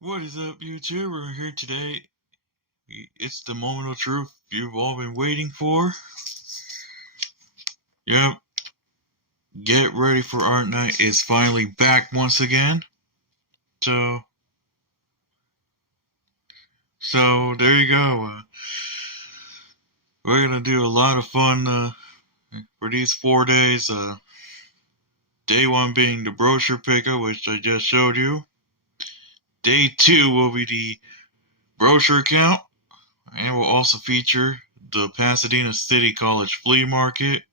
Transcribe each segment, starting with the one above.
What is up, YouTube? We're here today. It's the moment of truth you've all been waiting for. Yep, get ready for Art Night. It's finally back once again. So, so there you go. We're gonna do a lot of fun for these 4 days. Day one being the brochure pickup, which I just showed you. Day two will be the brochure count, and will also feature the Pasadena City College Flea Market.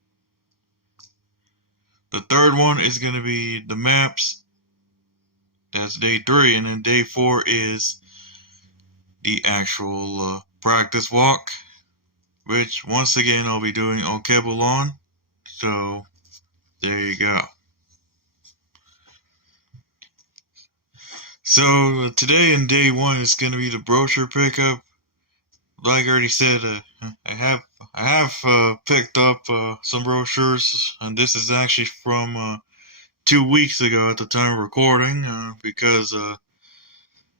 The third one is going to be the maps. That's day three. And then day four is the actual practice walk, which once again I'll be doing on Kibble Lawn. So there you go. So today in day one is going to be the brochure pickup. Like I already said, I have picked up some brochures, and this is actually from 2 weeks ago at the time of recording, because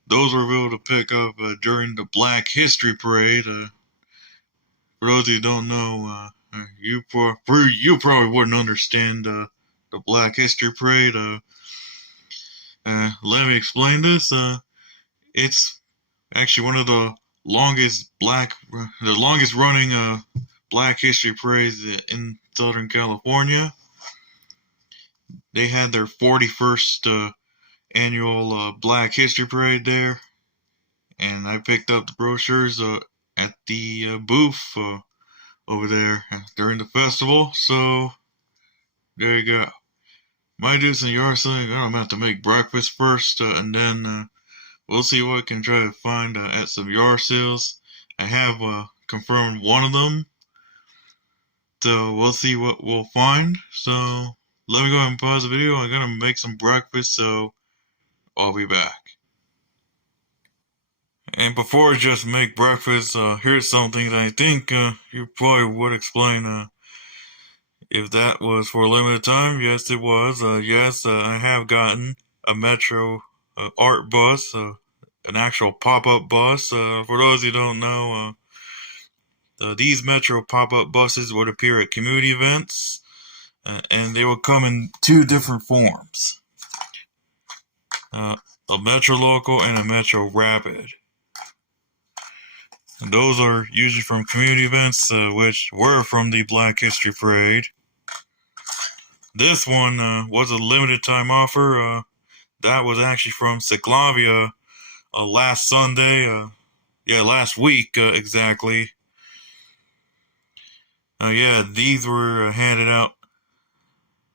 those were able to pick up during the Black History Parade. For those who don't know, you probably wouldn't understand the Black History Parade. Let me explain this. It's actually one of the longest running Black History Parades in Southern California. They had their 41st annual Black History Parade there, and I picked up the brochures at the booth over there during the festival. So there you go. Might do some yard selling. I'm gonna have to make breakfast first, and then we'll see what I can try to find at some yard sales. I have confirmed one of them, so we'll see what we'll find. So let me go ahead and pause the video. I'm gonna make some breakfast, so I'll be back. And before I just make breakfast, here's something that I think you probably would explain. If that was for a limited time, yes, it was. Yes, I have gotten a Metro art bus, an actual pop-up bus. For those who don't know, these Metro pop-up buses would appear at community events, and they would come in two different forms. A Metro Local and a Metro Rapid. And those are usually from community events, which were from the Black History Parade. This one was a limited time offer. That was actually from Seglavia last Sunday. Last week exactly. These were handed out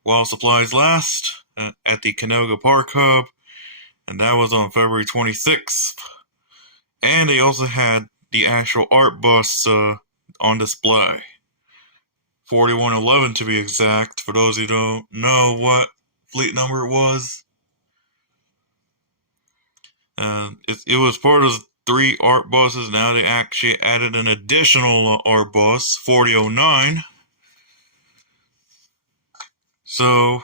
while supplies last at the Canoga Park Hub, and that was on February 26th. And they also had the actual art bus on display. 4111 to be exact, for those who don't know what fleet number it was. It was part of 3 art buses. Now they actually added an additional art bus, 4009. So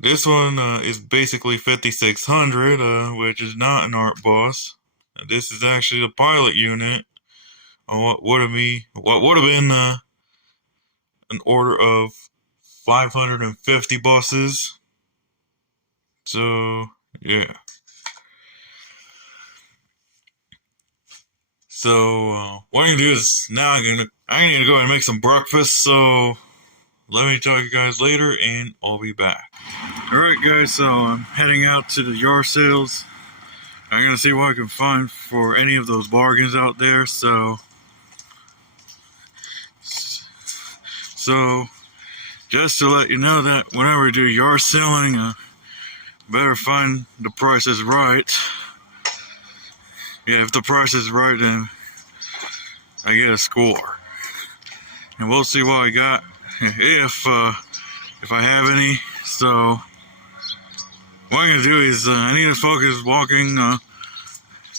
this one is basically 5600, which is not an art bus. This is actually the pilot unit on what would have been an order of 550 buses. So yeah. So what I'm gonna do is now I need to go and make some breakfast. So let me talk to you guys later, and I'll be back. Alright guys, so I'm heading out to the yard sales. I'm gonna see what I can find for any of those bargains out there. So just to let you know that whenever we do yard selling, better find the prices right. Yeah, if the price is right, then I get a score. And we'll see what I got if I have any. So what I'm gonna do is I need to focus walking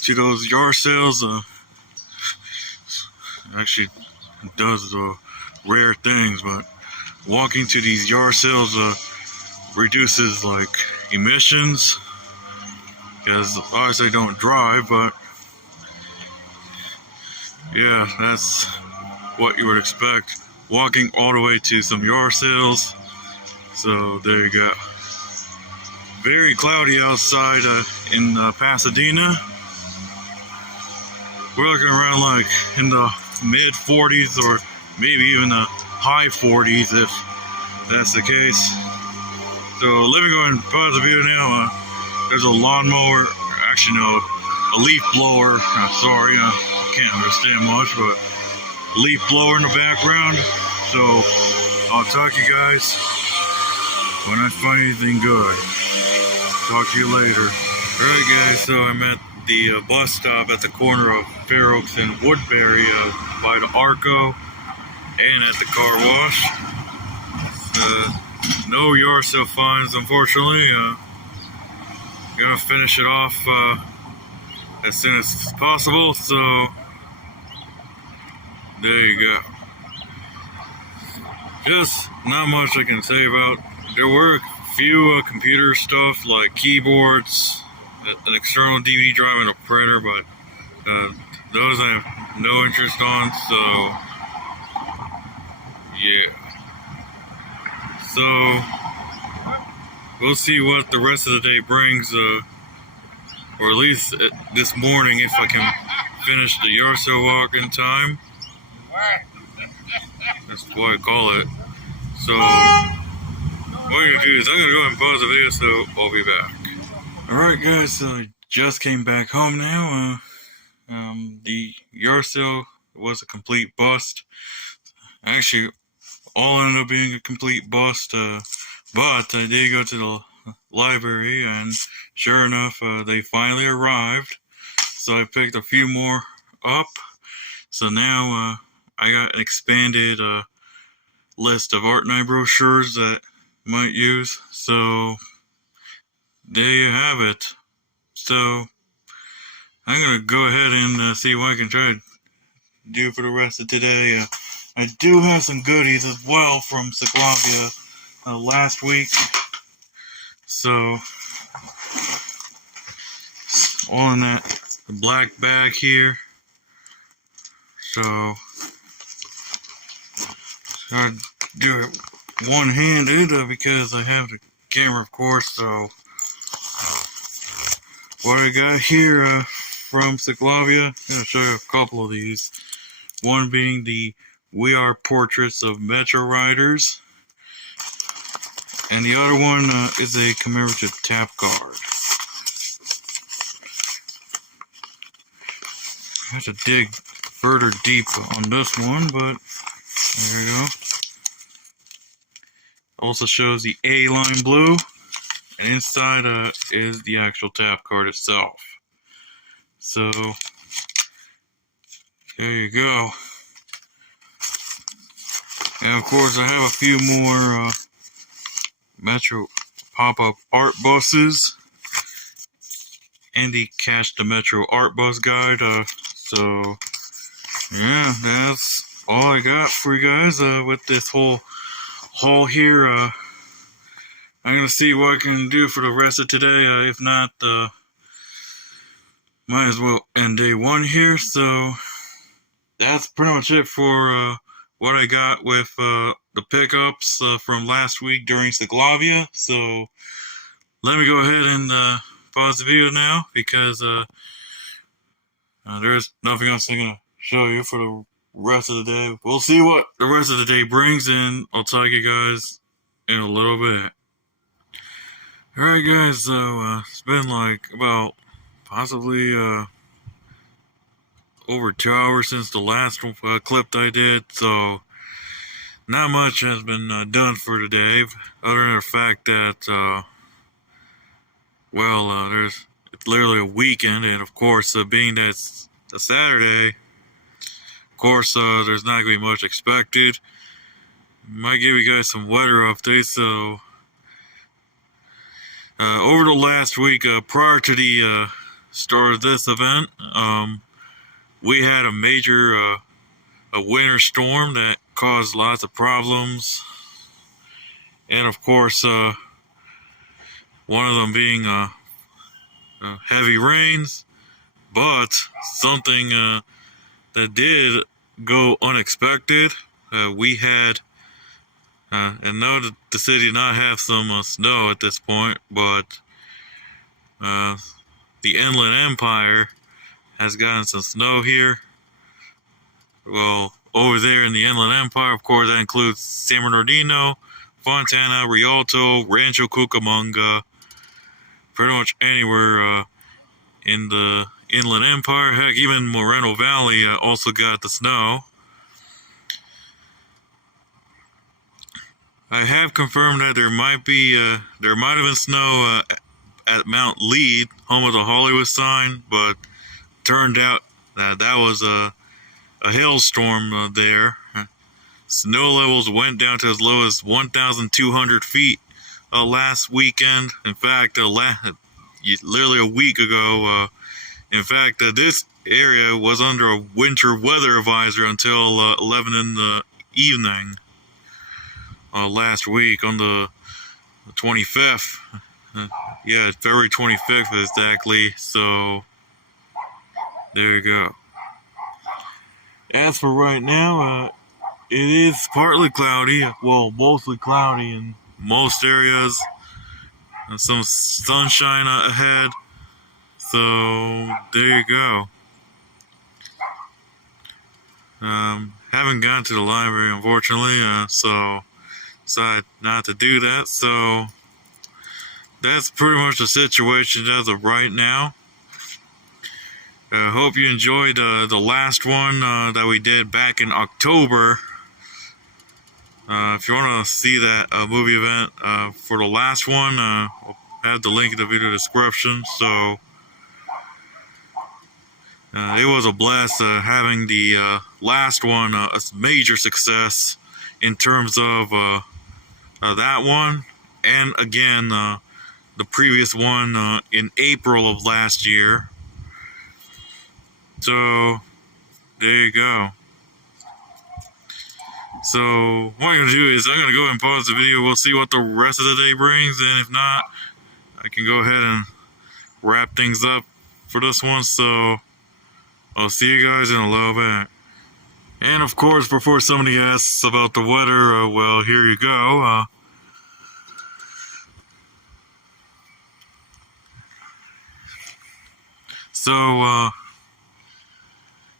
to those yard sales. Actually does rare things, but walking to these yard sales reduces like emissions, because obviously I don't drive, but yeah, that's what you would expect. Walking all the way to some yard sales. So there you go. Very cloudy outside in Pasadena. We're looking around like in the mid 40s or maybe even the high 40s if that's the case. So let me go and pause the video now. There's a lawnmower, actually no, a leaf blower. Sorry, I can't understand much, but a leaf blower in the background. So I'll talk to you guys when I find anything good. Talk to you later. Alright guys, so I'm at the bus stop at the corner of Fair Oaks and Woodbury by the Arco and at the car wash. No yard sale fines, unfortunately. Gonna finish it off as soon as possible, so there you go. Just not much I can say about. There were a few computer stuff like keyboards, an external DVD drive, and a printer, but those I have no interest on, so yeah. So we'll see what the rest of the day brings, or at least this morning if I can finish the yard sale walk in time. That's what I call it. So what I'm gonna do is I'm gonna go ahead and pause the video, so I'll be back. Alright guys, so I just came back home now. The yard sale was a complete bust. Actually, all ended up being a complete bust, but I did go to the library, and sure enough, they finally arrived. So I picked a few more up. So now I got an expanded list of art night brochures that I might use. So there you have it. So I'm gonna go ahead and see what I can try to do for the rest of today. I do have some goodies as well from Segovia last week. So all in that black bag here. So I do it one-handed because I have the camera, of course. So what I got here from Segovia, I'm going to show you a couple of these. One being the We Are Portraits of Metro Riders, and the other one is a commemorative tap card. I have to dig further deep on this one, but there we go. Also shows the A-line blue, and inside is the actual tap card itself. So there you go. And of course I have a few more Metro pop-up art buses and the Cash the Metro art bus guide. So yeah, that's all I got for you guys with this whole haul here. I'm gonna see what I can do for the rest of today. If not, might as well end day one here. So that's pretty much it for what I got with the pickups from last week during Segovia. So let me go ahead and pause the video now, because there's nothing else I'm gonna show you for the rest of the day. We'll see what the rest of the day brings, and I'll talk to you guys in a little bit. Alright guys, so it's been like about possibly over 2 hours since the last clip I did, so not much has been done for today, other than the fact that there's literally a weekend, and of course being that it's a Saturday, of course there's not going to be much expected. Might give you guys some weather updates. So over the last week, prior to the start of this event, we had a major a winter storm that caused lots of problems, and of course one of them being heavy rains, but something that did go unexpected. We had, and no, the city did not have some snow at this point, but the Inland Empire has gotten some snow here. Well, over there in the Inland Empire, of course, that includes San Bernardino, Fontana, Rialto, Rancho Cucamonga, pretty much anywhere in the Inland Empire. Heck, even Moreno Valley also got the snow. I have confirmed that there might have been snow at Mount Lead, home of the Hollywood sign, but turned out that was a hailstorm there. Snow levels went down to as low as 1,200 feet last weekend. In fact, literally a week ago, this area was under a winter weather advisory until 11 in the evening last week on the 25th. Yeah, February 25th exactly. So, there you go. As for right now, it is partly cloudy, well, mostly cloudy in most areas, and some sunshine ahead, so there you go. Haven't gone to the library, unfortunately, so decided not to do that, so that's pretty much the situation as of right now. Hope you enjoyed the last one that we did back in October. If you want to see that movie event for the last one, I'll have the link in the video description. So it was a blast having the last one a major success in terms of that one, and again the previous one in April of last year. So there you go. So what I'm going to do is I'm going to go ahead and pause the video. We'll see what the rest of the day brings, and if not, I can go ahead and wrap things up for this one. So I'll see you guys in a little bit. And of course, before somebody asks about the weather, well, here you go. So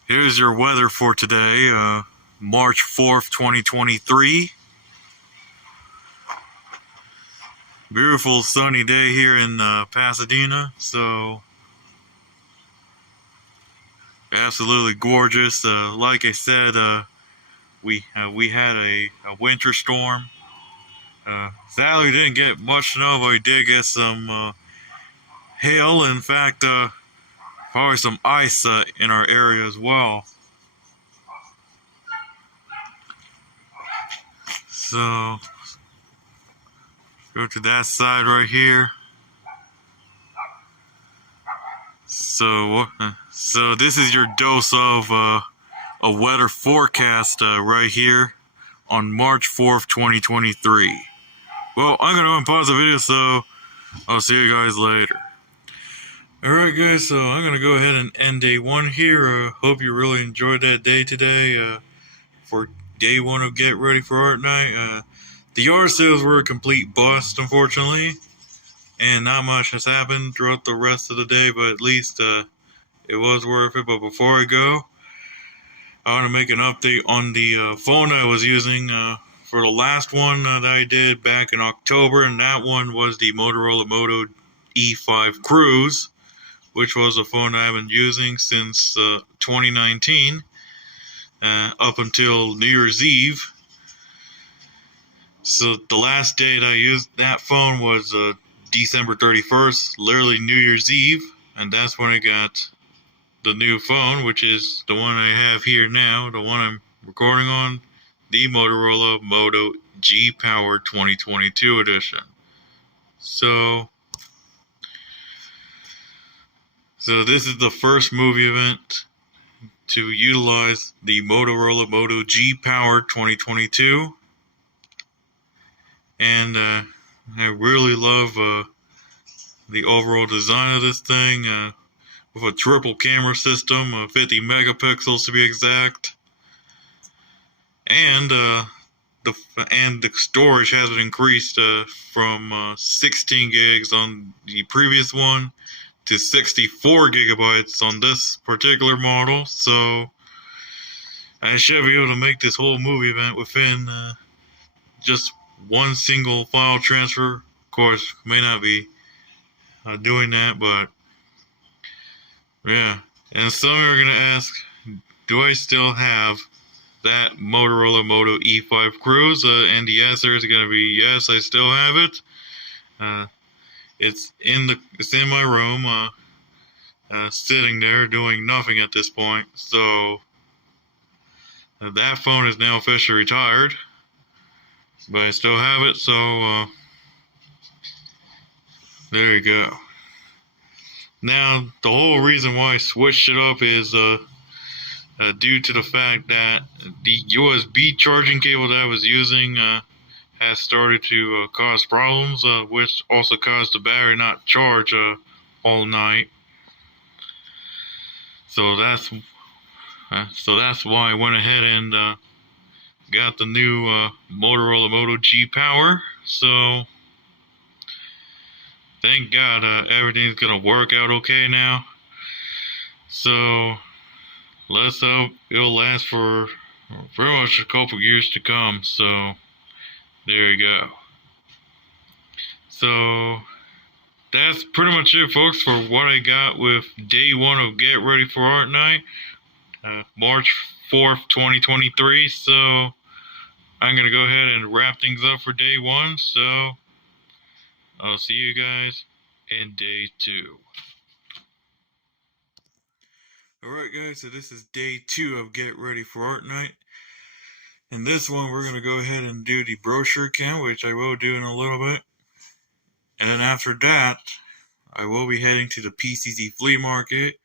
here's your weather for today, March 4th, 2023. Beautiful sunny day here in Pasadena, so absolutely gorgeous. Like I said, we had a winter storm. Sadly, we didn't get much snow, but we did get some hail. In fact, probably some ice in our area as well. So, go to that side right here. So this is your dose of a weather forecast right here on March 4th, 2023. Well, I'm going to unpause the video, so I'll see you guys later. Alright guys, so I'm going to go ahead and end day one here. Hope you really enjoyed that day today for day one of Get Ready for Art Night. The yard sales were a complete bust, unfortunately, and not much has happened throughout the rest of the day, but at least it was worth it. But before I go, I want to make an update on the phone I was using for the last one that I did back in October, and that one was the Motorola Moto E5 Cruise, which was a phone I've been using since 2019, up until New Year's Eve. So the last date I used that phone was December 31st, literally New Year's Eve, and that's when I got the new phone, which is the one I have here now, the one I'm recording on, the Motorola Moto G Power 2022 edition. So this is the first movie event to utilize the Motorola Moto G Power 2022. And I really love the overall design of this thing, with a triple camera system, 50 megapixels to be exact, and the storage has increased from 16 gigs on the previous one to 64 gigabytes on this particular model. So I should be able to make this whole movie event within just one single file transfer. Of course, may not be doing that, but yeah. And some are going to ask, do I still have that Motorola Moto E5 Cruise? And the answer is going to be yes, I still have it. It's in my room, sitting there doing nothing at this point. So that phone is now officially retired, but I still have it. So there you go. Now the whole reason why I switched it up is due to the fact that the USB charging cable that I was using has started to cause problems, which also caused the battery not charge all night. So that's why I went ahead and got the new Motorola Moto G Power. So thank God everything's gonna work out okay now. So let's hope it'll last for pretty much a couple years to come. So there you go. So that's pretty much it, folks, for what I got with day one of Get Ready for Art Night, March 4th, 2023. So I'm going to go ahead and wrap things up for day one. So I'll see you guys in day two. Alright guys, so this is day two of Get Ready for Art Night. In this one, we're going to go ahead and do the brochure count, which I will do in a little bit. And then after that, I will be heading to the PCC Flea Market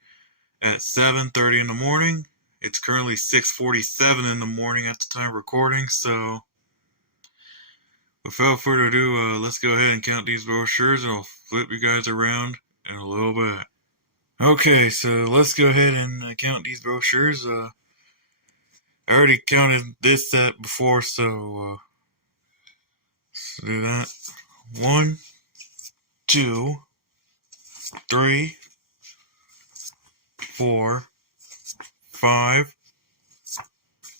at 7:30 in the morning. It's currently 6:47 in the morning at the time of recording, so without further ado, let's go ahead and count these brochures, and I'll flip you guys around in a little bit. Okay, so let's go ahead and count these brochures. I already counted this set before, so let's do that. 1, 2, 3, 4, 5,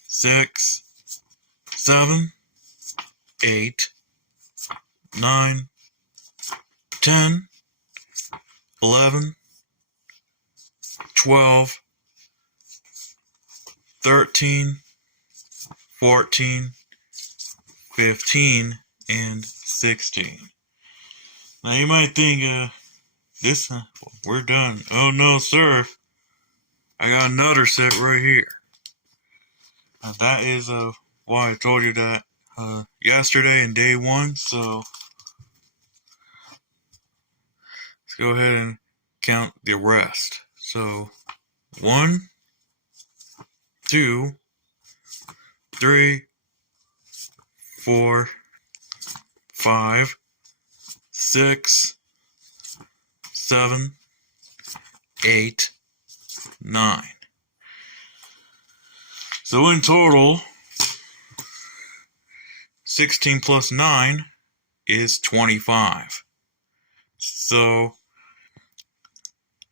6, 7, 8, 9, 10, 11, 12, 13, 14, 15, and 16. Now you might think, we're done. Oh no, sir. I got another set right here. Now that is why I told you that yesterday in day one. So let's go ahead and count the rest. So 1, 2, 3, 4, 5, 6, 7, 8, 9. So in total, 16 plus 9 is 25. So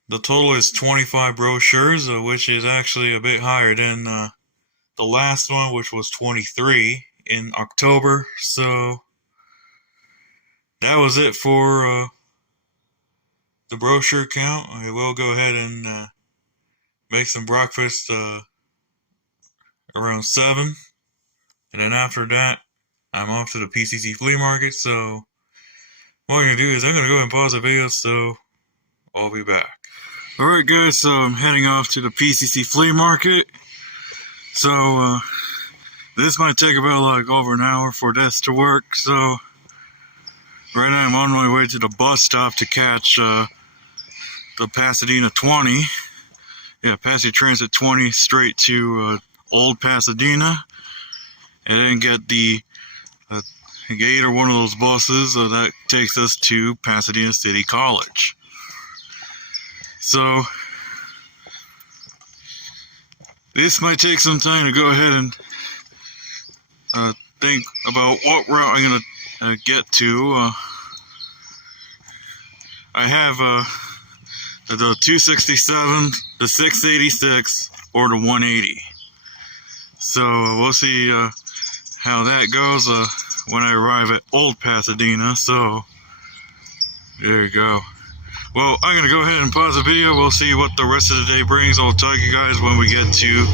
the total is 25 brochures, which is actually a bit higher than the last one, which was 23 in October. So that was it for the brochure count. I will go ahead and make some breakfast around 7. And then after that, I'm off to the PCC Flea Market. So what I'm going to do is I'm going to go and pause the video, so I'll be back. Alright guys, so I'm heading off to the PCC Flea Market. So this might take about like over an hour for this to work. So right now I'm on my way to the bus stop to catch the Pasadena 20. Yeah, Pasadena Transit 20 straight to Old Pasadena. And then get the get either one of those buses that takes us to Pasadena City College. So this might take some time to go ahead and think about what route I'm gonna get to. I have the 267, the 686, or the 180. So we'll see how that goes when I arrive at Old Pasadena. So there you go. Well, I'm gonna go ahead and pause the video. We'll see what the rest of the day brings. I'll tell you guys when we get to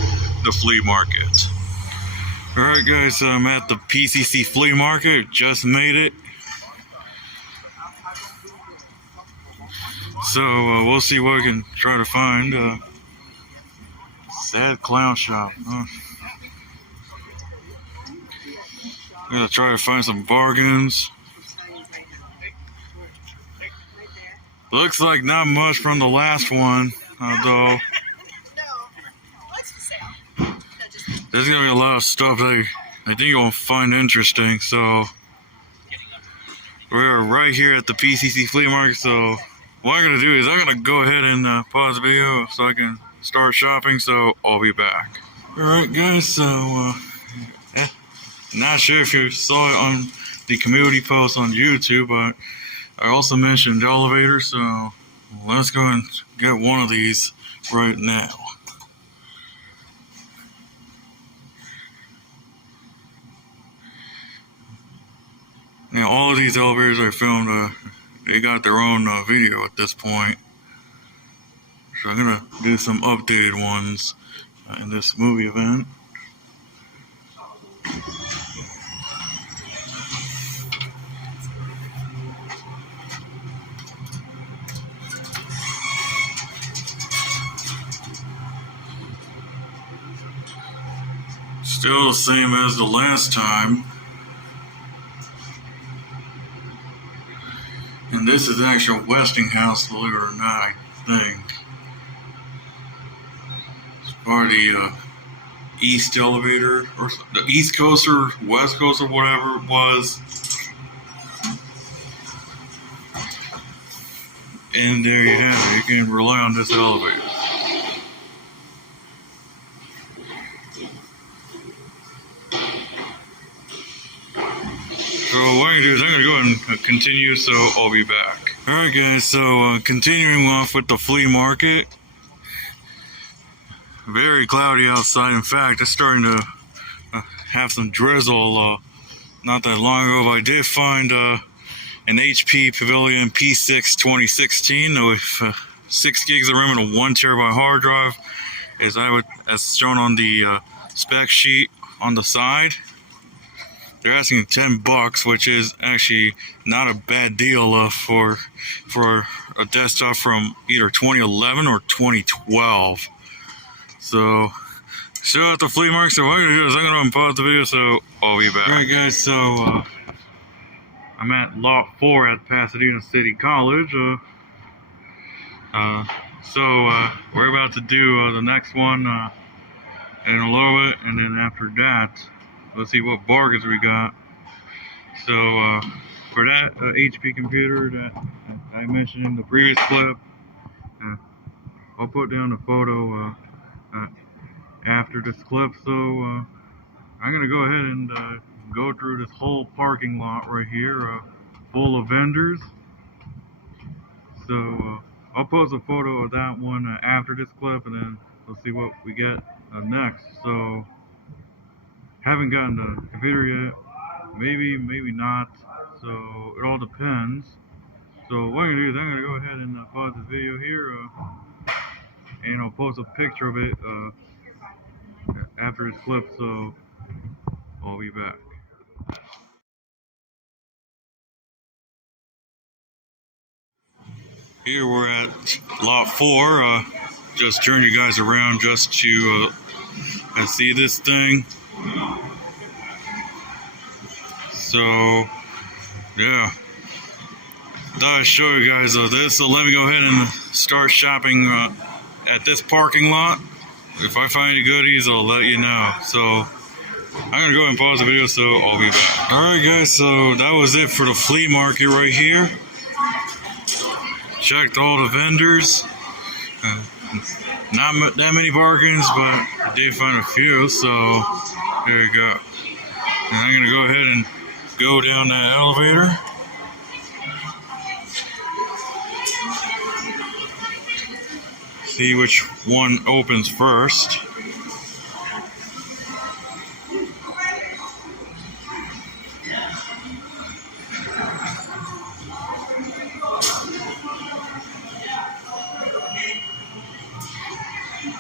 the flea market. Alright guys, so I'm at the PCC Flea Market. Just made it. So we'll see what we can try to find. Sad clown shop. Gotta try to find some bargains. Looks like not much from the last one, though. There's gonna be a lot of stuff that I think you'll find interesting. So we're right here at the PCC Flea Market. So what I'm gonna do is I'm gonna go ahead and pause the video so I can start shopping. So I'll be back. All right, guys. So not sure if you saw it on the community post on YouTube, but I also mentioned elevators. So let's go and get one of these right now. Now, all of these elevators I filmed, they got their own video at this point. So I'm gonna do some updated ones in this movie event. Still the same as the last time. And this is actual Westinghouse, believe it or not, I think. It's part of the East elevator, or the East Coast or West Coast or whatever it was. And there you have it. You can rely on this elevator. So what I'm going to do is I'm going to go and continue, so I'll be back. Alright guys, so continuing off with the flea market. Very cloudy outside. In fact, it's starting to have some drizzle not that long ago. But I did find an HP Pavilion P6 2016 with 6 gigs of RAM and a 1 terabyte hard drive, as shown on the spec sheet on the side. They're asking $10, which is actually not a bad deal for a desktop from either 2011 or 2012. So, still at the flea market. So what I'm gonna do is I'm gonna unpause the video. So I'll be back. All right, guys. So I'm at Lot 4 at Pasadena City College. We're about to do the next one in a little bit, and then after that, let's see what bargains we got. So for that HP computer that I mentioned in the previous clip, I'll put down the photo after this clip. So I'm gonna go ahead and go through this whole parking lot right here, full of vendors. So I'll post a photo of that one after this clip, and then we'll see what we get next. So haven't gotten the computer yet. Maybe not. So it all depends. So what I'm gonna do is I'm gonna go ahead and pause this video here, and I'll post a picture of it after this clip. So I'll be back. Here we're at Lot 4. Just turn you guys around just to see this thing. So, yeah. Thought I'd show you guys this. So let me go ahead and start shopping at this parking lot. If I find any goodies, I'll let you know. So, I'm gonna go ahead and pause the video, so I'll be back. Alright guys, so that was it for the flea market right here. Checked all the vendors. Not that many bargains, but I did find a few, so there you go. And I'm gonna go ahead and go down that elevator. See which one opens first.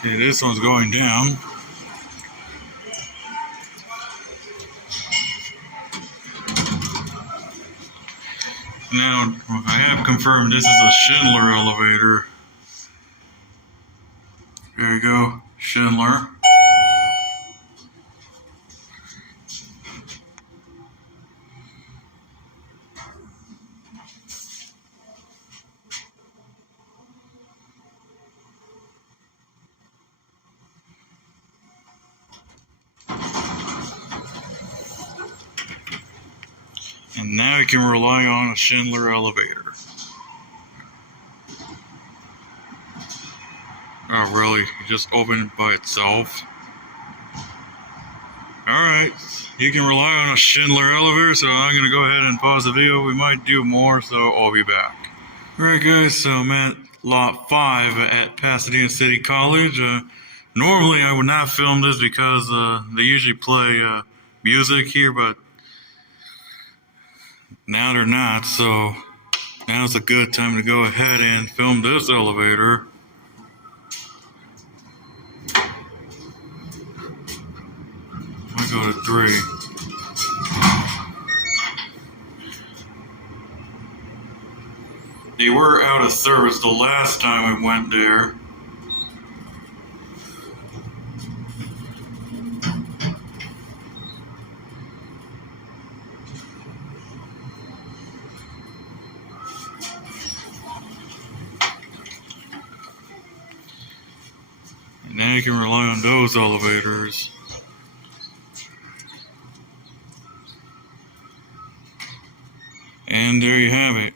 Okay, this one's going down. Now, I have confirmed this is a Schindler elevator. There you go, Schindler. And now you can rely on a Schindler elevator. Oh, really? It just opened by itself? Alright, you can rely on a Schindler elevator, so I'm going to go ahead and pause the video. We might do more, so I'll be back. Alright guys, so I'm at lot 5 at Pasadena City College. Normally I would not film this because they usually play music here, but now they're not, so now's a good time to go ahead and film this elevator. I go to 3. They were out of service the last time we went there. And now you can rely on those elevators. And there you have it.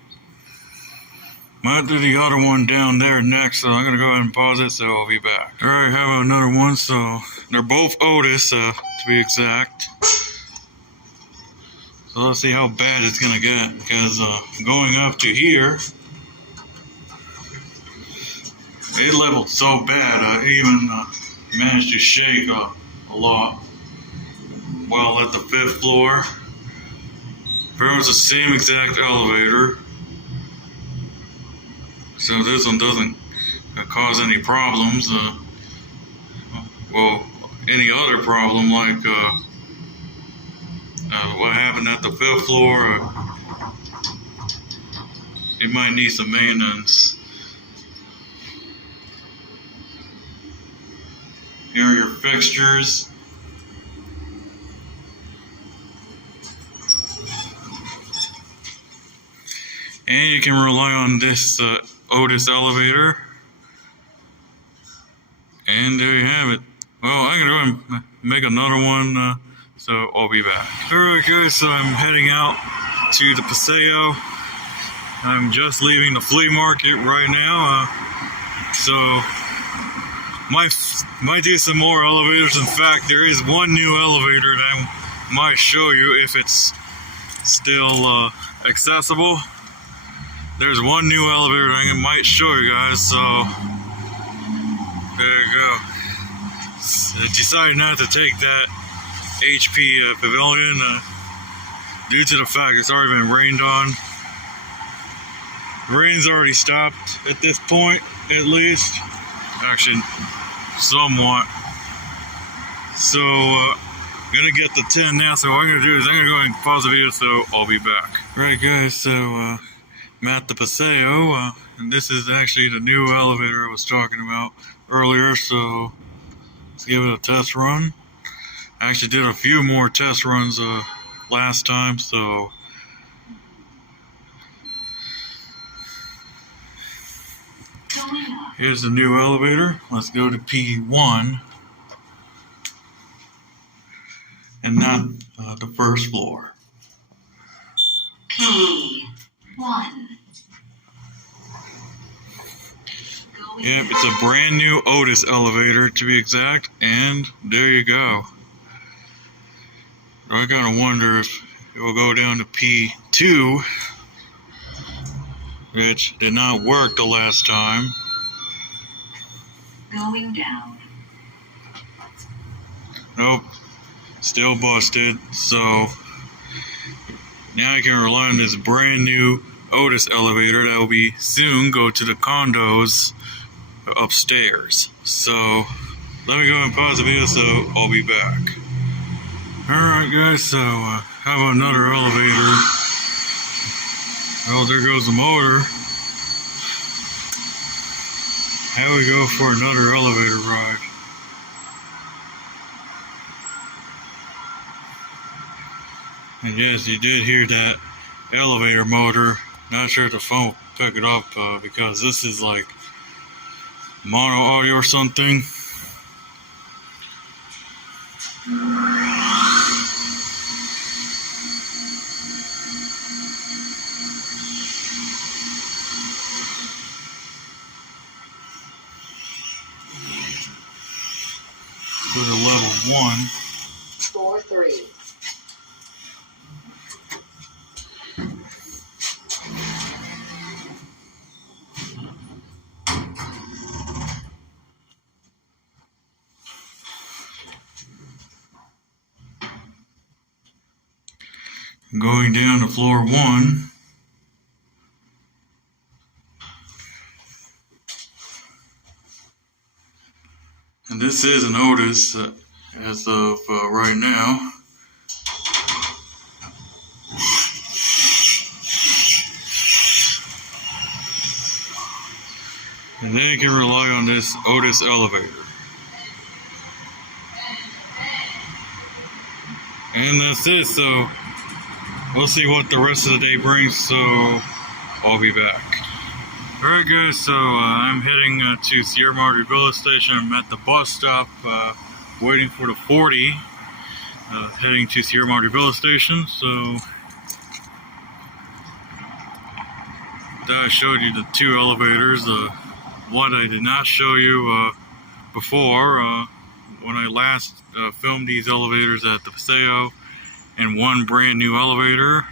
Might do the other one down there next, so I'm going to go ahead and pause it, so I'll be back. Alright, have another one, so they're both Otis, to be exact. So let's see how bad it's going to get, because going up to here, it leveled so bad, I even managed to shake a lot while at the 5th floor. It was the same exact elevator, so this one doesn't cause any problems. Well, any other problem like what happened at the 5th floor, it might need some maintenance. Here are your fixtures. And you can rely on this Otis elevator. And there you have it. Well, I'm going to go and make another one, so I'll be back. Alright guys, so I'm heading out to the Paseo. I'm just leaving the flea market right now. So, might do some more elevators. In fact, there is one new elevator that I might show you if it's still accessible. There's one new elevator that I might show you guys, so there you go. I decided not to take that HP pavilion due to the fact it's already been rained on. The rain's already stopped at this point, at least. Actually, somewhat. So, I'm gonna get the 10 now, so what I'm gonna do is I'm gonna go ahead and pause the video, so I'll be back. Right guys, so I'm at the Paseo, and this is actually the new elevator I was talking about earlier, so let's give it a test run. I actually did a few more test runs last time, so here's the new elevator. Let's go to P1. and not the first floor. P1. Yep, it's a brand new Otis elevator to be exact, and there you go. I gotta wonder if it will go down to P2, which did not work the last time. Going down. Nope, still busted, so now I can rely on this brand new Otis elevator that will be soon go to the condos upstairs. So let me go and pause the video, so I'll be back. Alright guys, so how about another elevator? Oh, there goes the motor. How we go for another elevator ride? And yes, you did hear that elevator motor. Not sure if the phone will pick it up because this is like mono audio or something. Go to level 1. Floor 3. Going down to floor 1. And this is an Otis as of right now. And then you can rely on this Otis elevator. And that's it, so we'll see what the rest of the day brings, so I'll be back. Alright guys, so I'm heading to Sierra Madre Villa Station. I'm at the bus stop waiting for the 40, heading to Sierra Madre Villa Station. So that I showed you the two elevators. One I did not show you before when I last filmed these elevators at the Paseo, and one brand new elevator.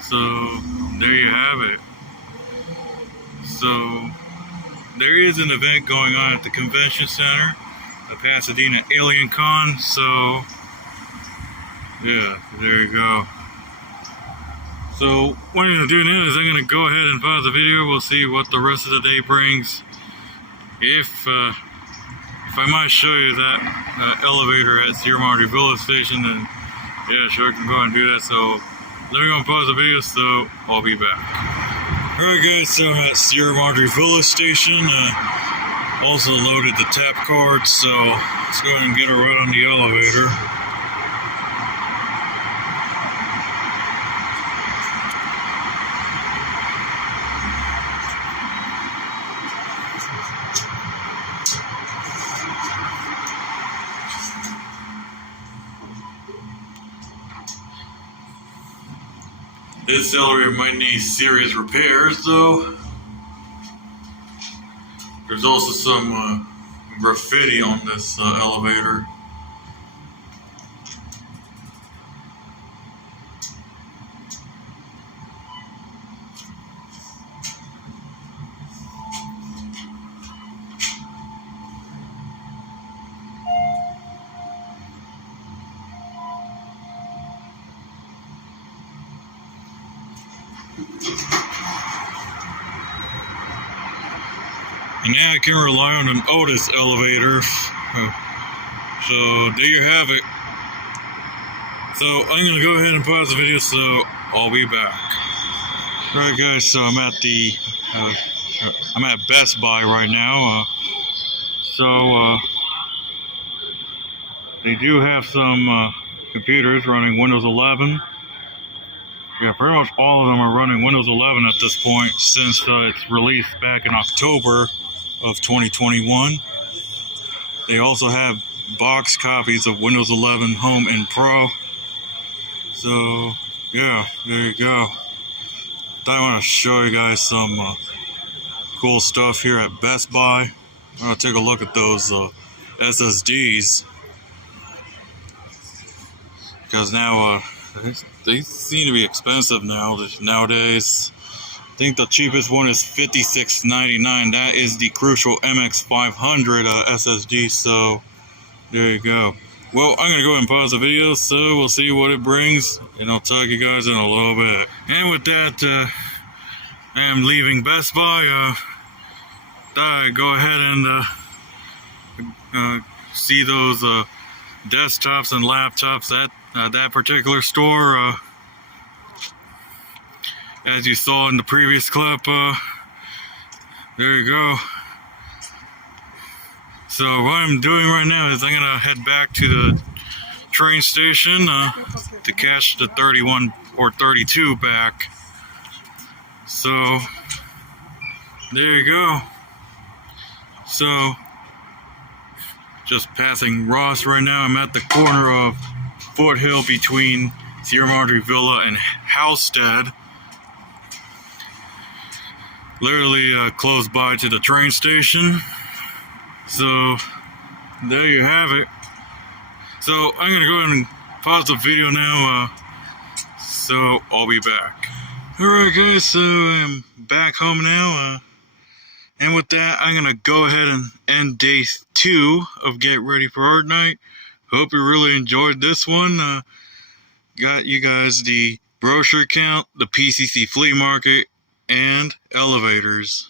So there you have it. So there is an event going on at the convention center, the Pasadena Alien Con. So yeah, there you go. So what I'm going to do now is I'm going to go ahead and pause the video. We'll see what the rest of the day brings. If I might show you that elevator at Sierra Madre Villa Station, then yeah, sure, I can go ahead and do that. So let me go and pause the video, so I'll be back. Alright guys, so I'm at Sierra Madre Villa Station. Also loaded the tap card, so let's go ahead and get her right on the elevator. This elevator might need serious repairs, though. There's also some graffiti on this elevator. And now I can rely on an Otis elevator. So there you have it. So I'm going to go ahead and pause the video, so I'll be back. Alright guys, so I'm at the I'm at Best Buy right now. They do have some computers running Windows 11. Yeah, pretty much all of them are running Windows 11 at this point, since it's released back in October of 2021. They also have box copies of Windows 11 Home and Pro. So yeah, there you go. I want to show you guys some cool stuff here at Best Buy. I'm gonna take a look at those SSDs, because now they seem to be expensive nowadays. I think the cheapest one is $56.99. That is the Crucial MX500 SSD. So there you go. Well, I'm gonna go ahead and pause the video, so we'll see what it brings, and I'll talk to you guys in a little bit. And with that, I am leaving Best Buy. I go ahead and see those desktops and laptops at that particular store. As you saw in the previous clip, there you go. So what I'm doing right now is I'm gonna head back to the train station to catch the 31 or 32 back. So there you go. So just passing Ross right now. I'm at the corner of Foothill between Sierra Madre Villa and Halstead. Literally close by to the train station. So there you have it. So I'm gonna go ahead and pause the video now, so I'll be back. Alright guys, so I'm back home now, and with that I'm gonna go ahead and end day 2 of Get Ready for Art Night. Hope you really enjoyed this one. Got you guys the brochure count, the PCC Flea Market, and elevators.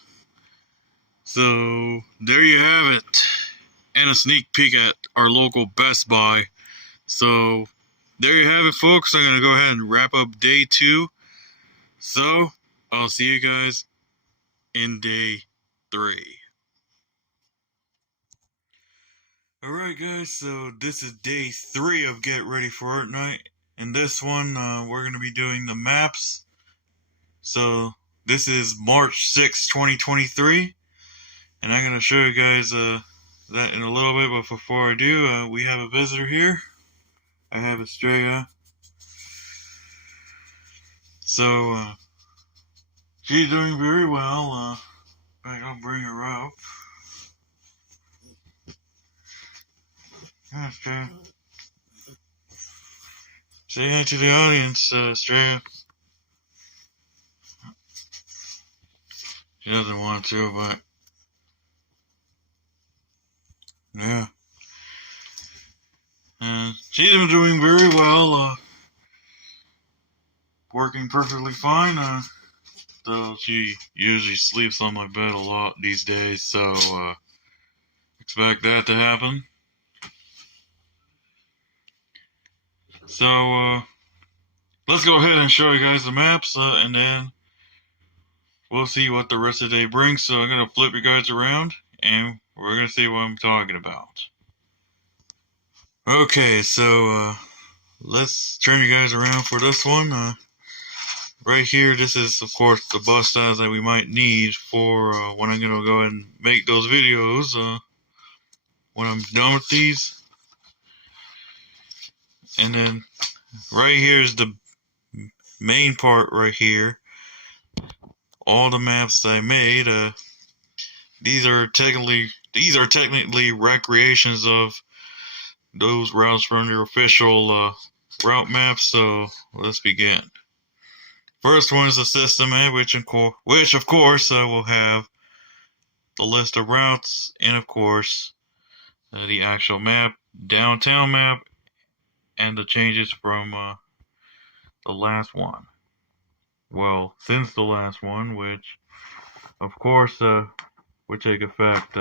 So there you have it, and a sneak peek at our local Best Buy. So there you have it, folks. I'm gonna go ahead and wrap up day 2. So I'll see you guys in day 3. Alright guys, so this is day 3 of Get Ready for Art Night. In this one, we're going to be doing the maps. So this is March 6, 2023. And I'm going to show you guys that in a little bit. But before I do, we have a visitor here. I have Estrella. So she's doing very well. I'll bring her up. Come on, Estrella. Say hi to the audience, Estrella. She doesn't want to, but yeah. She's been doing very well, working perfectly fine, though she usually sleeps on my bed a lot these days, so expect that to happen. So let's go ahead and show you guys the maps, and then we'll see what the rest of the day brings. So I'm going to flip you guys around, and we're going to see what I'm talking about. Okay, so let's turn you guys around for this one. Right here, this is of course the bus styles that we might need for when I'm going to go and make those videos when I'm done with these. And then right here is the main part right here. All the maps that I made, these are technically recreations of those routes from your official route maps. So let's begin. First one is the system map, which of course will have the list of routes, and of course the actual map, downtown map, and the changes from the last one. Well, since the last one, which of course would take effect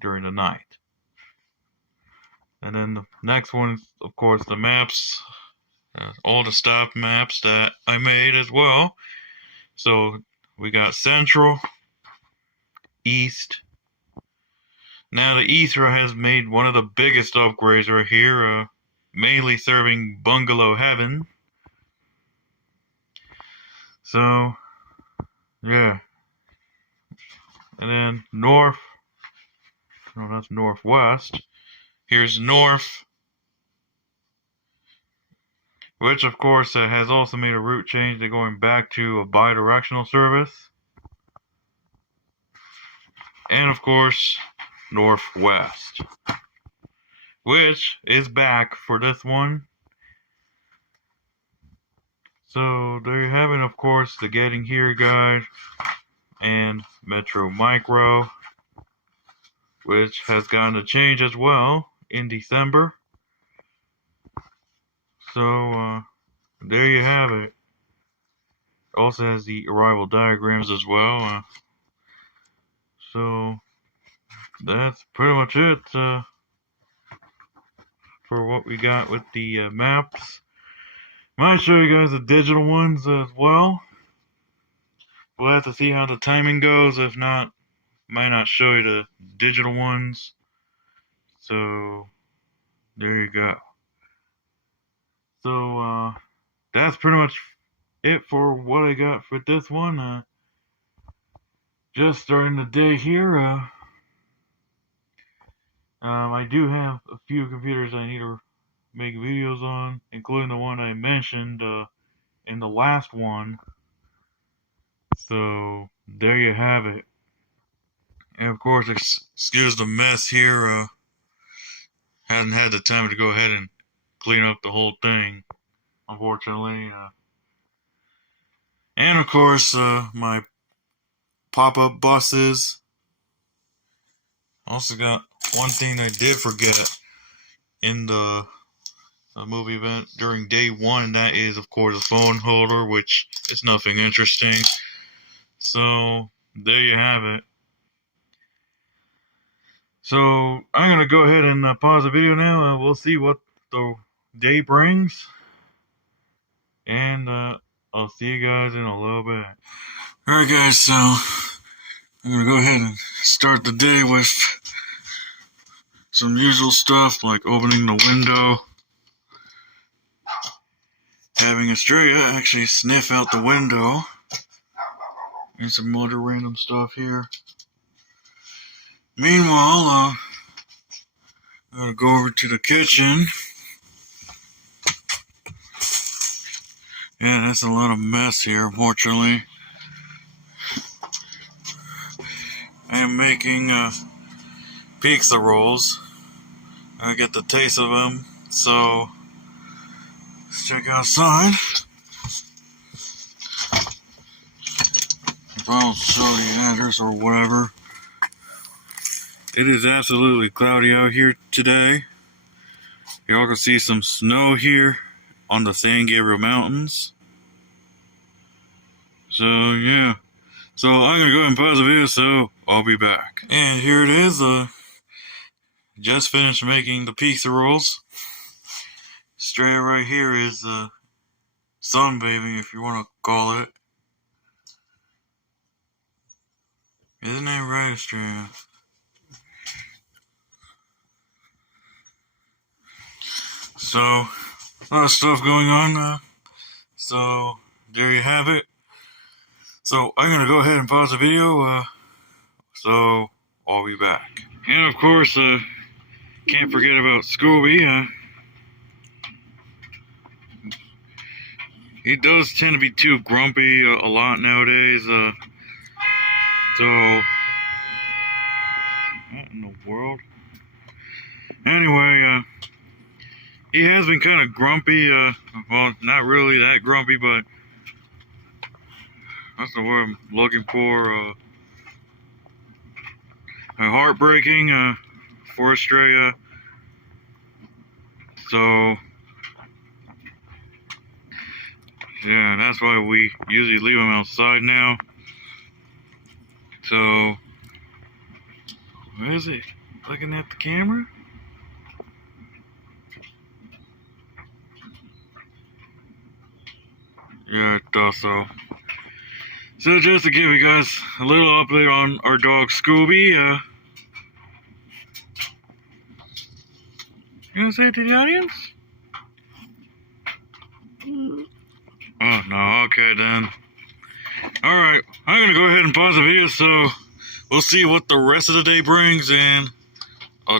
during the night. And then the next one is, of course, the maps, all the stop maps that I made as well. So we got Central, East. Now the East has made one of the biggest upgrades right here, mainly serving Bungalow Heaven. So yeah. And then North, No, that's northwest. Here's north, which of course has also made a route change to going back to a bi-directional service. And of course, northwest, which is back for this one. So there you have it, of course, the Getting Here guide and Metro Micro, which has gotten a change as well in December. So there you have it. Also has the arrival diagrams as well. So that's pretty much it for what we got with the maps. Might show you guys the digital ones as well. We'll have to see how the timing goes. If not, might not show you the digital ones. So there you go. So that's pretty much it for what I got for this one. Just starting the day here. I do have a few computers I need to make videos on, including the one I mentioned in the last one. So there you have it. And of course, excuse the mess here. Hadn't had the time to go ahead and clean up the whole thing, unfortunately. And of course, my pop-up buses. Also got one thing I did forget in the movie event during day one, and that is, of course, a phone holder, which is nothing interesting. So there you have it. So I'm gonna go ahead and pause the video now, and we'll see what the day brings. And I'll see you guys in a little bit. Alright guys, so I'm gonna go ahead and start the day with some usual stuff like opening the window, having Estrella actually sniff out the window, and some other random stuff here. Meanwhile, I'm gonna go over to the kitchen. Yeah, that's a lot of mess here, unfortunately. I am making pizza rolls. I get the taste of them, so let's check outside. If I'll show the address or whatever. It is absolutely cloudy out here today. Y'all can see some snow here on the San Gabriel Mountains. So yeah. So I'm gonna go ahead and pause the video, so I'll be back. And here it is. Just finished making the pizza rolls. Straight right here is sunbathing, if you want to call it. Isn't that right, Australia? So, a lot of stuff going on. So, there you have it. So, I'm going to go ahead and pause the video. So, I'll be back. And of course, can't forget about Scooby. He does tend to be too grumpy a lot nowadays. So, what in the world? Anyway, he has been kind of grumpy. Well, not really that grumpy, but that's the word I'm looking for. Heartbreaking for Australia. So, yeah, that's why we usually leave him outside now. So, where is he? Looking at the camera? Yeah, it does so. So just to give you guys a little update on our dog Scooby, you gonna say it to the audience? Oh no, okay then. Alright, I'm gonna go ahead and pause the video, so we'll see what the rest of the day brings, and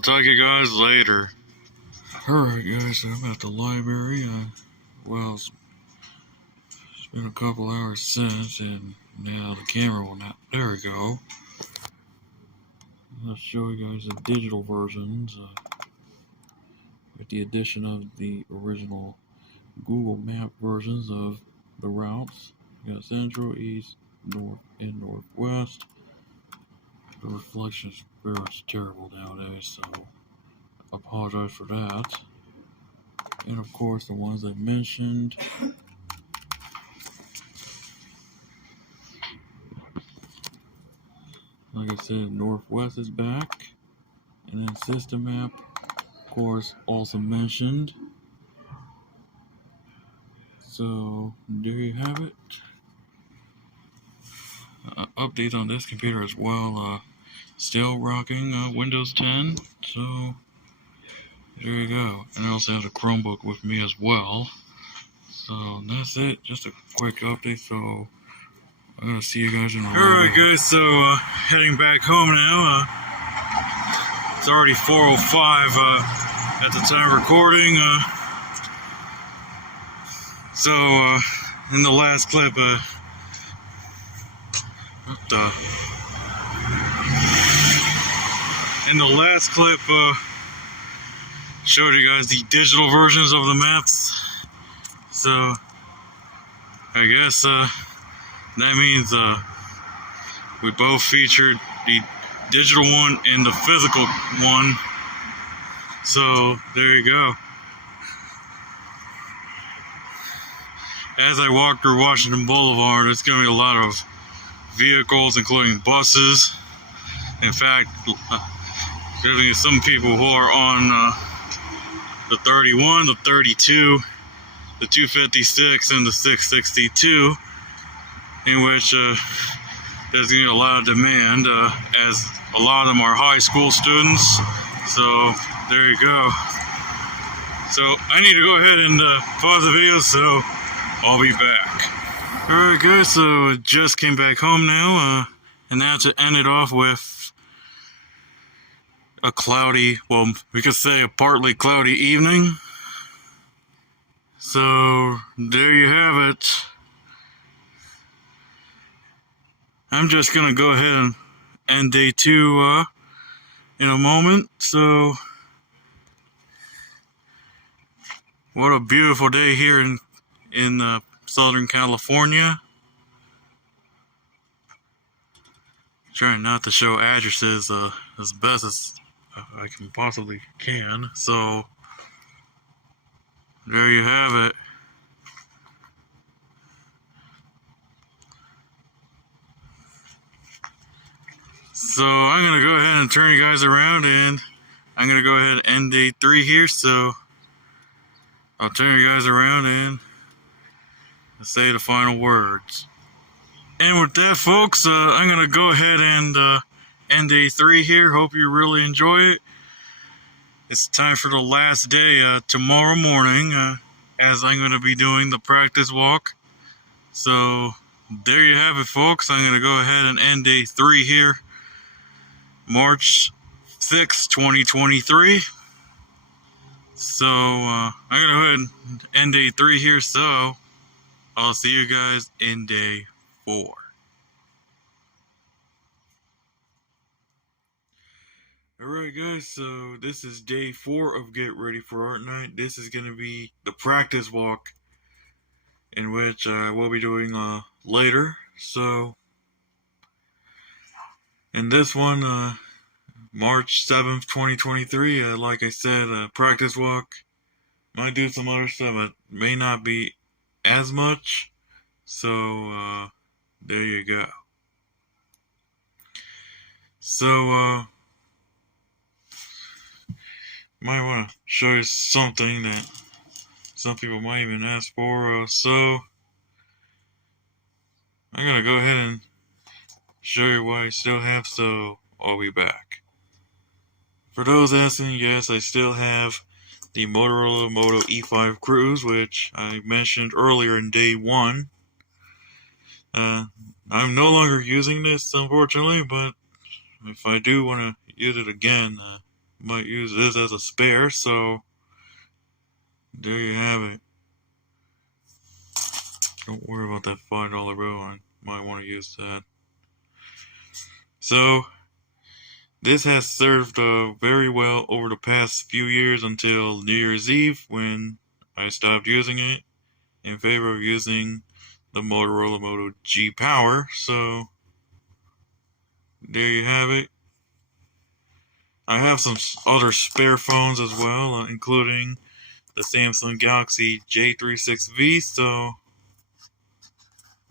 I'll talk to you guys later. Alright guys, I'm at the library. Well, it's been a couple hours since, and now the camera will not. There we go. I'll show you guys the digital versions with the addition of the original Google Map versions of the routes. We got Central, East, North, and Northwest. The reflection is very terrible nowadays, so I apologize for that. And of course, the ones I mentioned. Like I said, Northwest is back. And then System Map, of course, also mentioned. So, there you have it. Update on this computer as well. Still rocking Windows 10. So, there you go. And I also have a Chromebook with me as well. So, that's it. Just a quick update. So, I'm going to see you guys in a while. Alright guys, so heading back home now. It's already 4:05 at the time of recording. So, in the last clip, showed you guys the digital versions of the maps. So, I guess that means we both featured the digital one and the physical one. So, there you go. As I walk through Washington Boulevard, it's going to be a lot of vehicles, including buses. In fact, there's going to be some people who are on the 31, the 32, the 256, and the 662, in which there's going to be a lot of demand, as a lot of them are high school students. So, there you go. So, I need to go ahead and pause the video, so I'll be back. Alright guys, so just came back home now, and now to end it off with a cloudy, well, we could say a partly cloudy evening. So, there you have it. I'm just gonna go ahead and end day 2 in a moment. So, what a beautiful day here in Southern California. Trying not to show addresses as best as I can possibly can. So, there you have it. So, I'm going to go ahead and turn you guys around, and I'm going to go ahead and end day 3 here. So, I'll turn you guys around and say the final words. And with that, folks, I'm going to go ahead and end day 3 here. Hope you really enjoy it. It's time for the last day tomorrow morning, as I'm going to be doing the practice walk. So, there you have it, folks. I'm going to go ahead and end day 3 here, March 6, 2023. So, I'm going to go ahead and end day 3 here, so I'll see you guys in day 4. Alright guys, so this is day 4 of Get Ready for Art Night. This is going to be the practice walk, in which I will be doing later. So, in this one, March 7th, 2023, like I said, practice walk. Might do some other stuff, but may not be as much. So, there you go. So, might want to show you something that some people might even ask for. So, I'm going to go ahead and show you what I still have, so I'll be back. For those asking, yes, I still have the Motorola Moto E5 Cruise, which I mentioned earlier in day 1. I'm no longer using this, unfortunately, but if I do want to use it again, might use this as a spare, so there you have it. Don't worry about that $5 bill, I might want to use that. So, this has served very well over the past few years until New Year's Eve, when I stopped using it in favor of using the Motorola Moto G Power. So, there you have it. I have some other spare phones as well, including the Samsung Galaxy J36V, so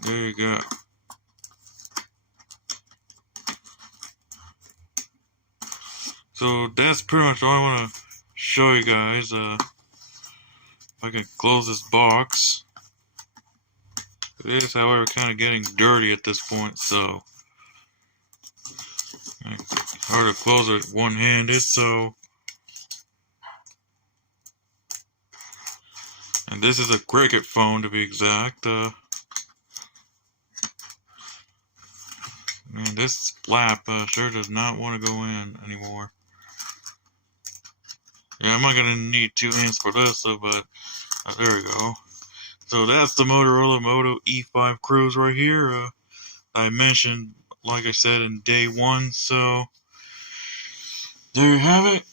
there you go. So that's pretty much all I want to show you guys. If I can close this box. It is, however, kind of getting dirty at this point, so hard to close it one-handed, so. And this is a Cricket phone, to be exact. Man, this flap sure does not want to go in anymore. Yeah, I'm not going to need 2 hands for this, but there we go. So that's the Motorola Moto E5 Cruise right here. I mentioned, like I said, in day 1, so there you have it.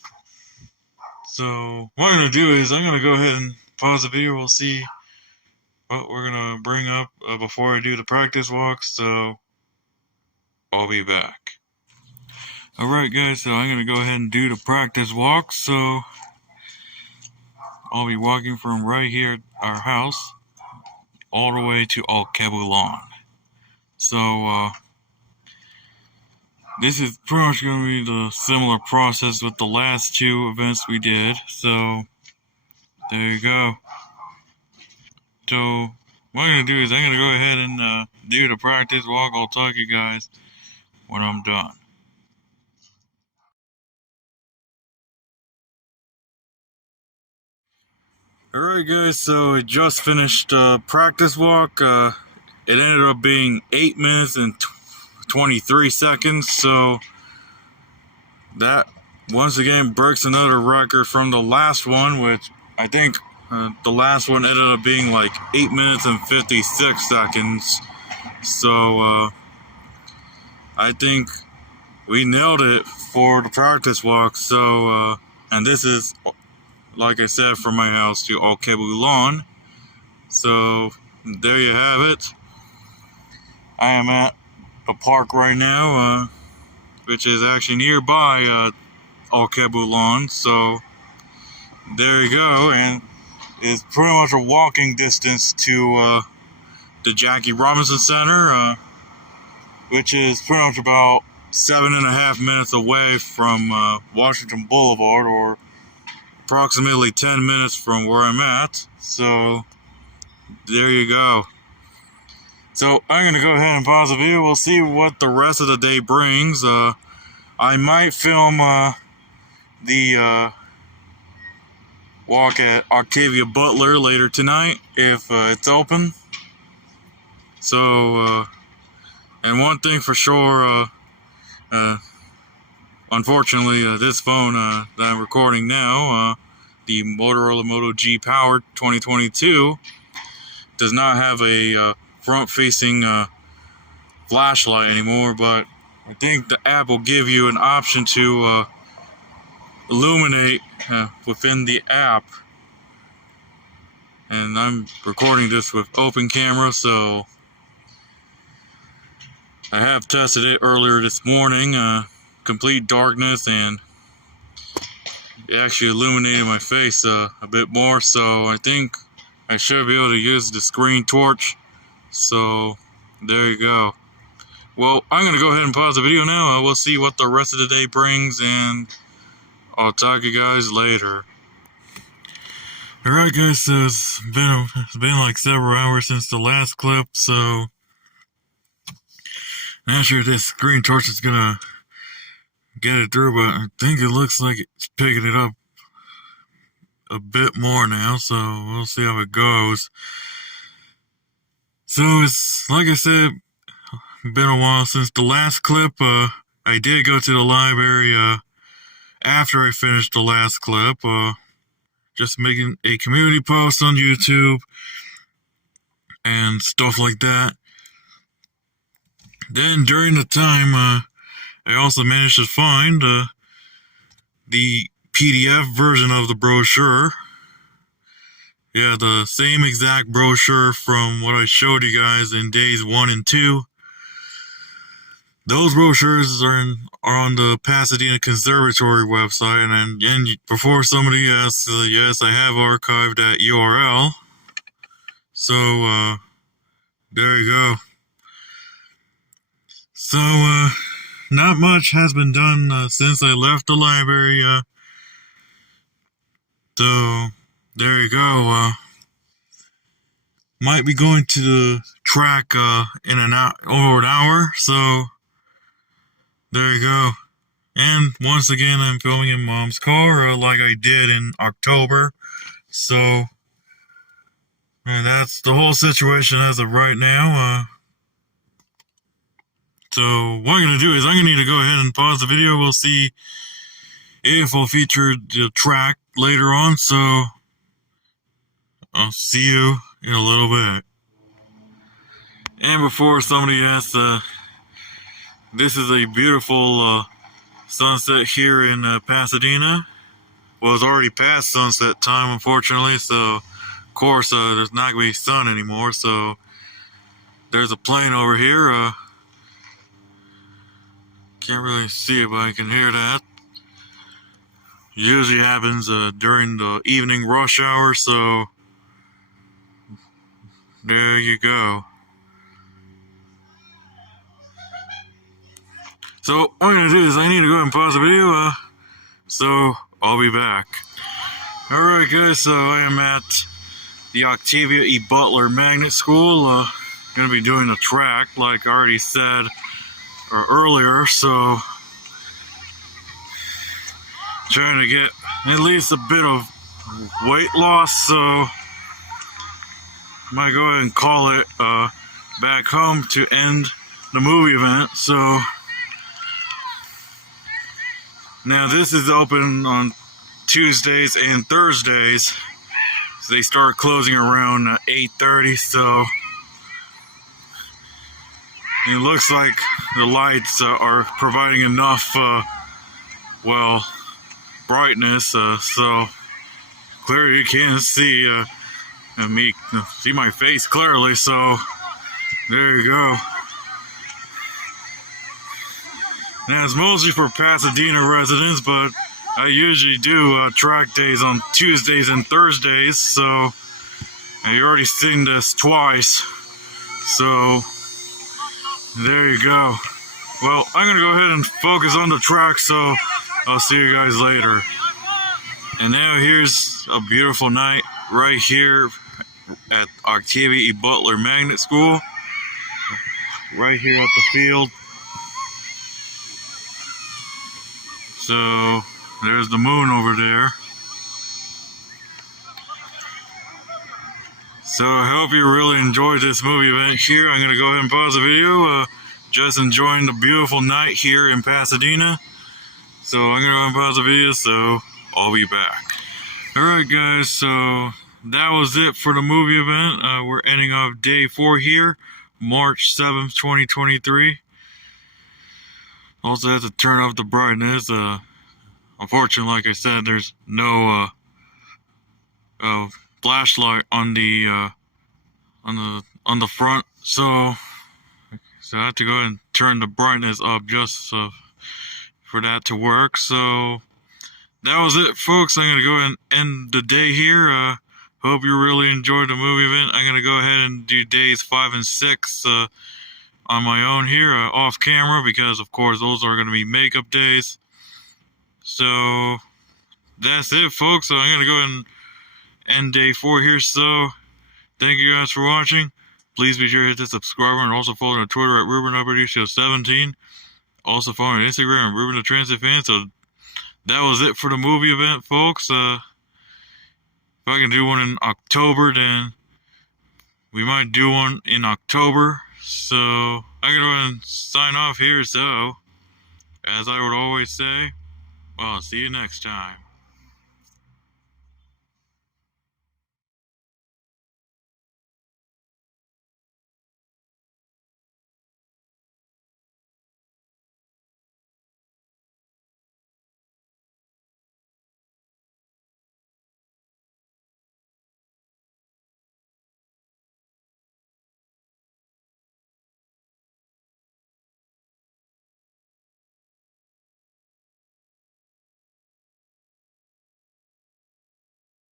So what I'm going to do is I'm going to go ahead and pause the video. We'll see what we're going to bring up before I do the practice walk, so I'll be back. Alright guys, so I'm going to go ahead and do the practice walk. So I'll be walking from right here at our house all the way to Alkebulan. So this is pretty much going to be the similar process with the last 2 events we did. So there you go. So what I'm going to do is I'm going to go ahead and do the practice walk. I'll talk to you guys when I'm done. Alright guys, so I just finished practice walk. It ended up being 8 minutes and 23 seconds, so that once again breaks another record from the last one, which I think the last one ended up being like 8 minutes and 56 seconds. So I think we nailed it for the practice walk. So and this is, like I said, from my house to Alkebulan. So there you have it. I am at the park right now, which is actually nearby Alkebulan. So there you go, and it's pretty much a walking distance to the Jackie Robinson Center, which is pretty much about 7.5 minutes away from Washington Boulevard, or approximately 10 minutes from where I'm at. So there you go. So I'm going to go ahead and pause the video. We'll see what the rest of the day brings. I might film the walk at Octavia Butler later tonight if it's open. So, and one thing for sure, unfortunately, this phone that I'm recording now, the Motorola Moto G Power 2022, does not have a front-facing flashlight anymore, but I think the app will give you an option to illuminate within the app. And I'm recording this with open camera, so I have tested it earlier this morning, complete darkness, and it actually illuminated my face a bit more, so I think I should be able to use the screen torch. So there you go. Well, I'm going to go ahead and pause the video now. We'll see what the rest of the day brings, and I'll talk to you guys later. Alright guys, so it's been like several hours since the last clip, so not sure if this screen torch is gonna get it through, but I think it looks like it's picking it up a bit more now, so we'll see how it goes. So it's, like I said, been a while since the last clip. I did go to the library after I finished the last clip, just making a community post on YouTube and stuff like that. Then during the time, I also managed to find the PDF version of the brochure. Yeah, the same exact brochure from what I showed you guys in days 1 and 2. Those brochures are on the Pasadena Conservatory website, and before somebody asks, yes, I have archived that URL. So, there you go. So, not much has been done since I left the library. So, there you go. Might be going to the track in over an hour. So, there you go. And once again, I'm filming in Mom's car like I did in October. So, and that's the whole situation as of right now. So what I'm going to do is I'm going to need to go ahead and pause the video. We'll see if I'll feature the track later on. So I'll see you in a little bit. And before somebody asks, this is a beautiful sunset here in Pasadena. Well, it's already past sunset time, unfortunately. So, of course, there's not going to be sun anymore. So there's a plane over here. Can't really see it, but I can hear that. Usually happens during the evening rush hour, so there you go. So what I'm going to do is I need to go ahead and pause the video, so I'll be back. Alright guys, so I am at the Octavia E. Butler Magnet School. Going to be doing the track, like I already said earlier, so trying to get at least a bit of weight loss, so might go ahead and call it back home to end the movie event. So now this is open on Tuesdays and Thursdays. So they start closing around 8:30, so it looks like the lights are providing enough, well, brightness, so clearly you can see me see my face clearly. So there you go. Now it's mostly for Pasadena residents, but I usually do track days on Tuesdays and Thursdays. So you already seen this twice. So there you go. Well, I'm going to go ahead and focus on the track, so I'll see you guys later. And now here's a beautiful night right here at Octavia E. Butler Magnet School. Right here at the field. So there's the moon over there. So I hope you really enjoyed this movie event here. I'm going to go ahead and pause the video. Just enjoying the beautiful night here in Pasadena. So I'm going to go ahead and pause the video, so I'll be back. Alright guys, so that was it for the movie event. We're ending off day 4 here, March 7th, 2023. Also had to turn off the brightness. Unfortunately, like I said, there's no flashlight on the front, so I have to go ahead and turn the brightness up just for that to work. So that was it, folks. I'm gonna go ahead and end the day here. Hope you really enjoyed the movie event. I'm gonna go ahead and do days 5 and 6 on my own here, off camera, because of course those are gonna be makeup days. So that's it, folks. So I'm gonna go ahead and end day 4 here. So thank you guys for watching. Please be sure to hit the subscribe and also follow me on Twitter at RubenWD17. Also follow me on Instagram, Ruben the Transit Fan. So that was it for the movie event, folks. If I can do one in October, then we might do one in October. So I'm gonna go ahead and sign off here. So, as I would always say, Well, see you next time.